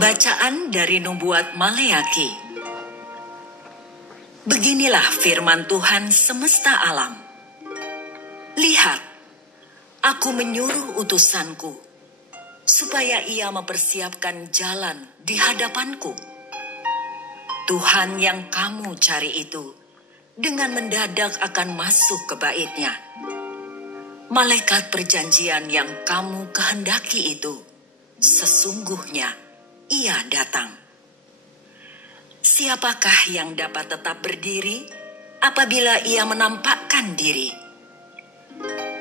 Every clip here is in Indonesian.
Bacaan dari Nubuat Maleaki. Beginilah firman Tuhan semesta alam. Lihat, aku menyuruh utusanku, supaya ia mempersiapkan jalan di hadapanku. Tuhan yang kamu cari itu, dengan mendadak akan masuk ke bait-Nya. Malaikat perjanjian yang kamu kehendaki itu, sesungguhnya ia datang. Siapakah yang dapat tetap berdiri apabila ia menampakkan diri?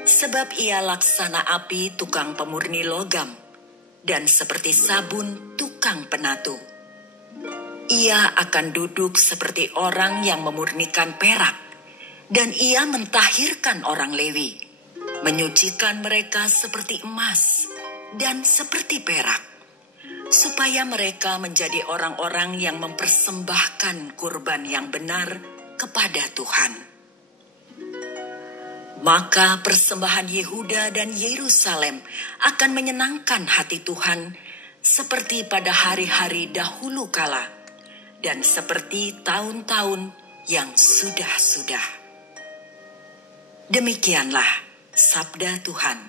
Sebab ia laksana api tukang pemurni logam, dan seperti sabun tukang penatu. Ia akan duduk seperti orang yang memurnikan perak, dan ia mentahirkan orang Lewi, menyucikan mereka seperti emas dan seperti perak, supaya mereka menjadi orang-orang yang mempersembahkan kurban yang benar kepada Tuhan. Maka persembahan Yehuda dan Yerusalem akan menyenangkan hati Tuhan seperti pada hari-hari dahulu kala dan seperti tahun-tahun yang sudah-sudah. Demikianlah sabda Tuhan.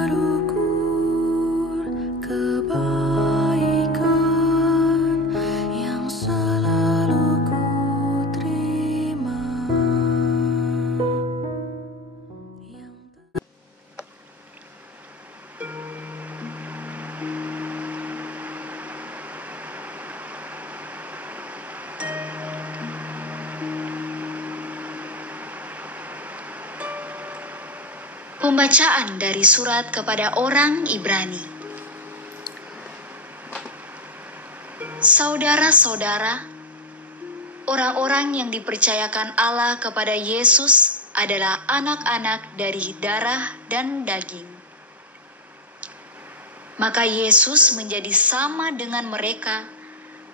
Terukur kebaikan yang selalu ku terima. Pembacaan dari surat kepada orang Ibrani. Saudara-saudara, orang-orang yang dipercayakan Allah kepada Yesus adalah anak-anak dari darah dan daging. Maka Yesus menjadi sama dengan mereka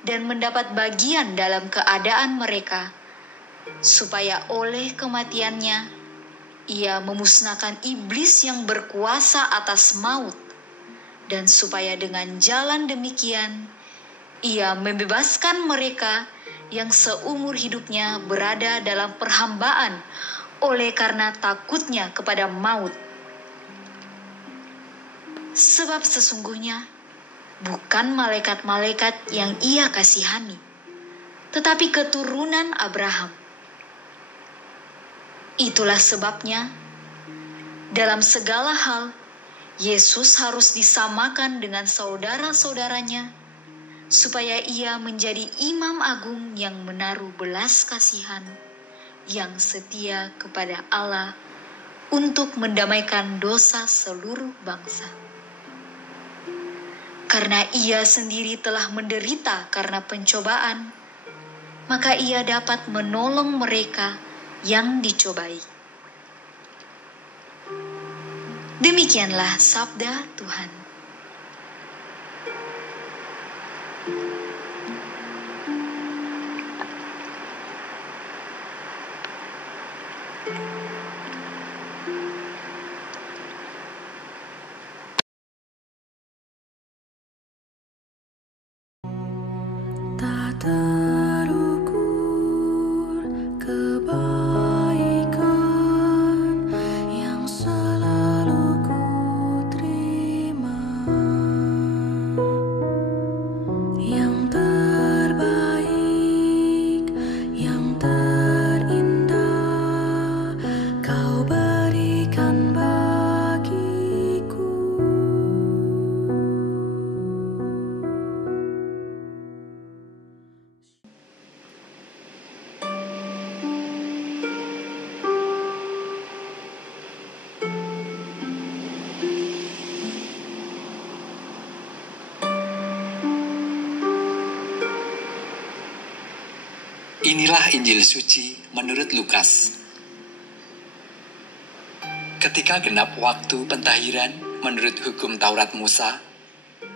dan mendapat bagian dalam keadaan mereka, supaya oleh kematiannya ia memusnahkan iblis yang berkuasa atas maut, dan supaya dengan jalan demikian ia membebaskan mereka yang seumur hidupnya berada dalam perhambaan oleh karena takutnya kepada maut. Sebab sesungguhnya bukan malaikat-malaikat yang ia kasihani, tetapi keturunan Abraham. Itulah sebabnya, dalam segala hal, Yesus harus disamakan dengan saudara-saudaranya, supaya ia menjadi imam agung yang menaruh belas kasihan, yang setia kepada Allah untuk mendamaikan dosa seluruh bangsa. Karena ia sendiri telah menderita karena pencobaan, maka ia dapat menolong mereka yang dicobai. Demikianlah sabda Tuhan. Tak terukur kebaikan yang selalu ku terima. Yang terbaik, yang terindah Kau berikan bagiku. Inilah Injil suci menurut Lukas. Ketika genap waktu pentahiran menurut hukum Taurat Musa,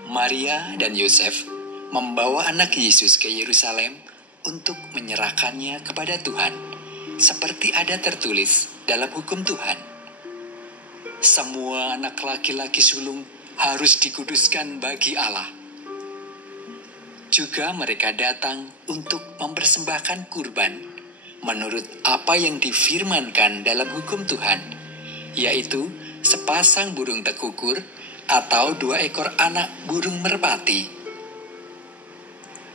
Maria dan Yosef membawa anak Yesus ke Yerusalem untuk menyerahkannya kepada Tuhan, seperti ada tertulis dalam hukum Tuhan. Semua anak laki-laki sulung harus dikuduskan bagi Allah. Juga mereka datang untuk mempersembahkan kurban menurut apa yang difirmankan dalam hukum Tuhan, yaitu sepasang burung tekukur atau 2 ekor anak burung merpati.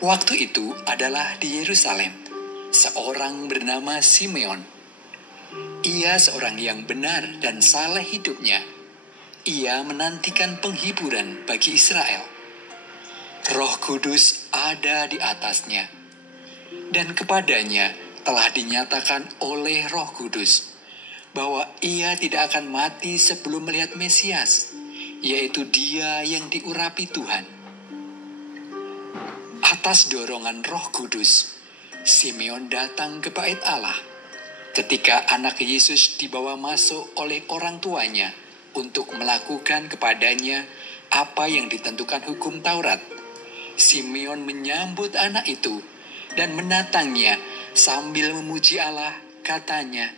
Waktu itu adalah di Yerusalem, seorang bernama Simeon. Ia seorang yang benar dan saleh hidupnya. Ia menantikan penghiburan bagi Israel. Roh Kudus ada di atasnya, dan kepadanya telah dinyatakan oleh Roh Kudus bahwa ia tidak akan mati sebelum melihat Mesias, yaitu Dia yang diurapi Tuhan. Atas dorongan Roh Kudus, Simeon datang ke Bait Allah ketika anak Yesus dibawa masuk oleh orang tuanya untuk melakukan kepadanya apa yang ditentukan hukum Taurat. Simeon menyambut anak itu dan menatangnya sambil memuji Allah, katanya,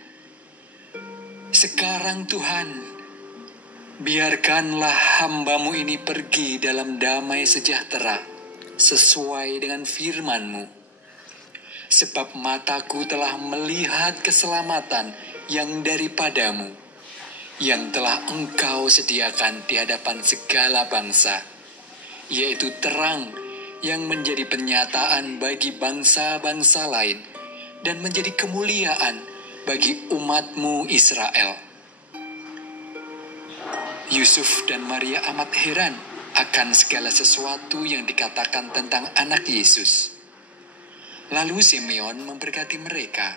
"Sekarang Tuhan, biarkanlah hamba-Mu ini pergi dalam damai sejahtera, sesuai dengan firman-Mu. Sebab mataku telah melihat keselamatan yang daripada-Mu, yang telah Engkau sediakan di hadapan segala bangsa, yaitu terang yang menjadi penyataan bagi bangsa-bangsa lain, dan menjadi kemuliaan bagi umat-Mu Israel." Yusuf dan Maria amat heran akan segala sesuatu yang dikatakan tentang anak Yesus. Lalu Simeon memberkati mereka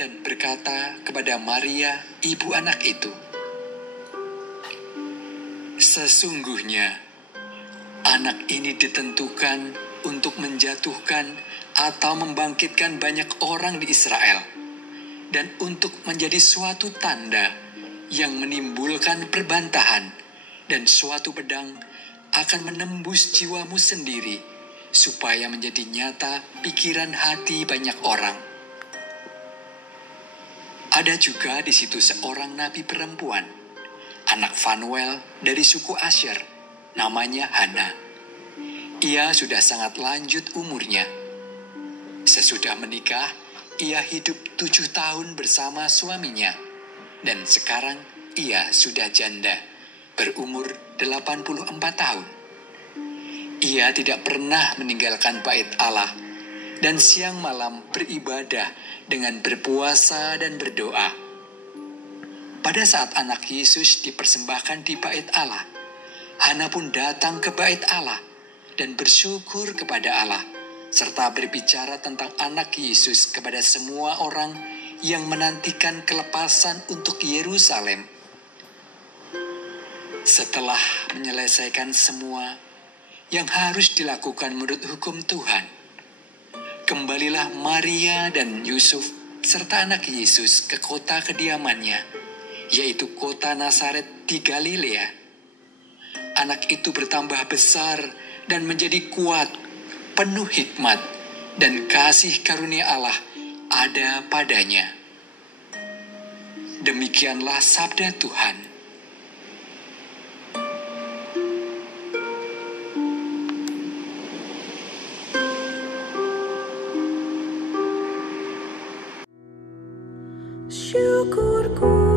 dan berkata kepada Maria, ibu anak itu, "Sesungguhnya anak ini ditentukan untuk menjatuhkan atau membangkitkan banyak orang di Israel, dan untuk menjadi suatu tanda yang menimbulkan perbantahan, dan suatu pedang akan menembus jiwamu sendiri, supaya menjadi nyata pikiran hati banyak orang." Ada juga di situ seorang nabi perempuan, anak Fanuel dari suku Asyer, namanya Hana. Ia sudah sangat lanjut umurnya. Sesudah menikah, ia hidup 7 tahun bersama suaminya, dan sekarang ia sudah janda, berumur 84 tahun. Ia tidak pernah meninggalkan bait Allah, dan siang malam beribadah dengan berpuasa dan berdoa. Pada saat anak Yesus dipersembahkan di bait Allah, Hana pun datang ke bait Allah dan bersyukur kepada Allah, serta berbicara tentang anak Yesus kepada semua orang yang menantikan kelepasan untuk Yerusalem. Setelah menyelesaikan semua yang harus dilakukan menurut hukum Tuhan, kembalilah Maria dan Yusuf serta anak Yesus ke kota kediamannya, yaitu kota Nazaret di Galilea. Anak itu bertambah besar dan menjadi kuat, penuh hikmat, dan kasih karunia Allah ada padanya. Demikianlah sabda Tuhan. Syukurku